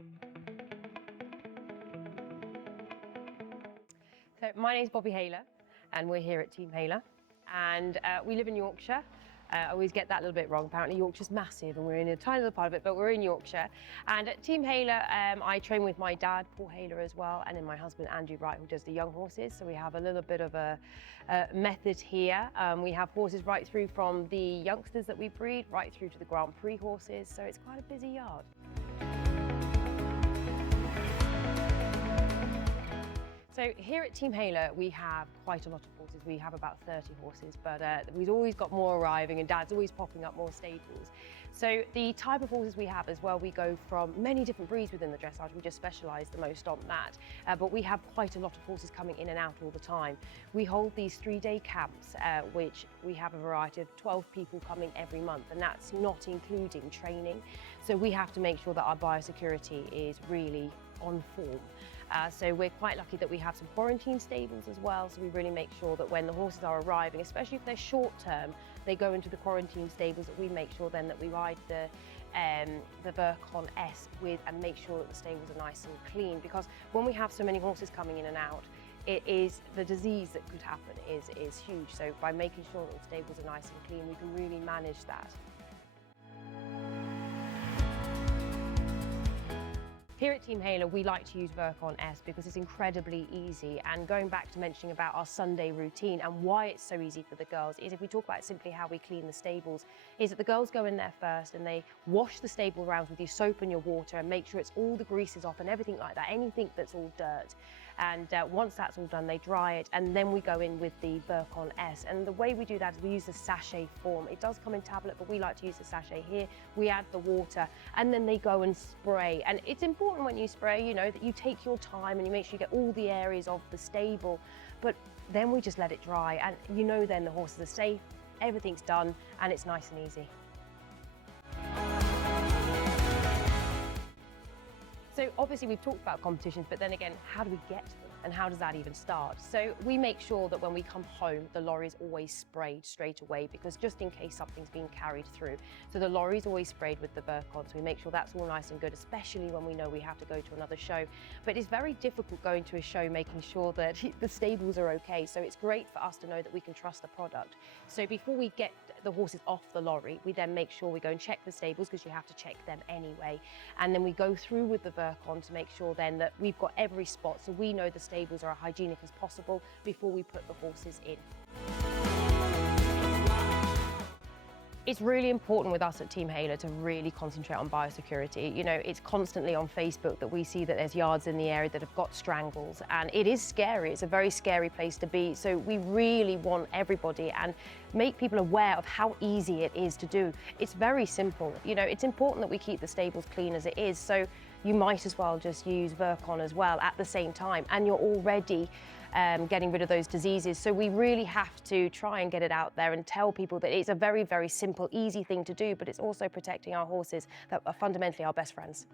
So my name's Bobby Hayler, and we're here at Team Hayler, and we live in Yorkshire. I always get that a little bit wrong. Apparently Yorkshire's massive and we're in a tiny little part of it, but we're in Yorkshire. And at Team Hayler, I train with my dad, Paul Hayler, as well, and then my husband, Andrew Wright, who does the young horses. So we have a little bit of a method here. We have horses right through from the youngsters that we breed, right through to the Grand Prix horses. So it's quite a busy yard. So here at Team Hayler, we have quite a lot of horses. We have about 30 horses, but we've always got more arriving and Dad's always popping up more stables. So the type of horses we have as well, we go from many different breeds within the dressage. We just specialise the most on that. But we have quite a lot of horses coming in and out all the time. We hold these 3-day camps, which we have a variety of 12 people coming every month, and that's not including training. So we have to make sure that our biosecurity is really on form. So we're quite lucky that we have some quarantine stables as well, so we really make sure that when the horses are arriving, especially if they're short term, they go into the quarantine stables, that we make sure then that we ride the Virkon S with and make sure that the stables are nice and clean, because when we have so many horses coming in and out, it is the disease that could happen is huge. So by making sure that the stables are nice and clean, we can really manage that. Here at Team Hayler, we like to use Virkon S because it's incredibly easy. And going back to mentioning about our Sunday routine and why it's so easy for the girls is, if we talk about simply how we clean the stables, is that the girls go in there first and they wash the stable grounds with your soap and your water and make sure it's all the grease is off and everything like that, anything that's all dirt. And once that's all done, they dry it, and then we go in with the Virkon S. And the way we do that is we use the sachet form. It does come in tablet, but we like to use the sachet here. We add the water and then they go and spray. And it's important when you spray, you know, that you take your time and you make sure you get all the areas of the stable, but then we just let it dry, and you know then the horses are safe, everything's done, and it's nice and easy. So obviously we've talked about competitions, but then again, how do we get to them and how does that even start? So we make sure that when we come home, the lorry is always sprayed straight away, because just in case something's being carried through. So the lorry is always sprayed with the Virkon, so we make sure that's all nice and good, especially when we know we have to go to another show. But it's very difficult going to a show making sure that the stables are okay. So it's great for us to know that we can trust the product. So before we get the horses off the lorry, we then make sure we go and check the stables, because you have to check them anyway. And then we go through with the Virkon to make sure then that we've got every spot, so we know the stables are as hygienic as possible before we put the horses in. It's really important with us at Team Hayler to really concentrate on biosecurity. You know, it's constantly on Facebook that we see that there's yards in the area that have got strangles, and it is scary. It's a very scary place to be. So we really want everybody and make people aware of how easy it is to do. It's very simple. You know, it's important that we keep the stables clean as it is. So you might as well just use Virkon as well at the same time, and you're already getting rid of those diseases. So we really have to try and get it out there and tell people that it's a very, very simple, easy thing to do, but it's also protecting our horses that are fundamentally our best friends.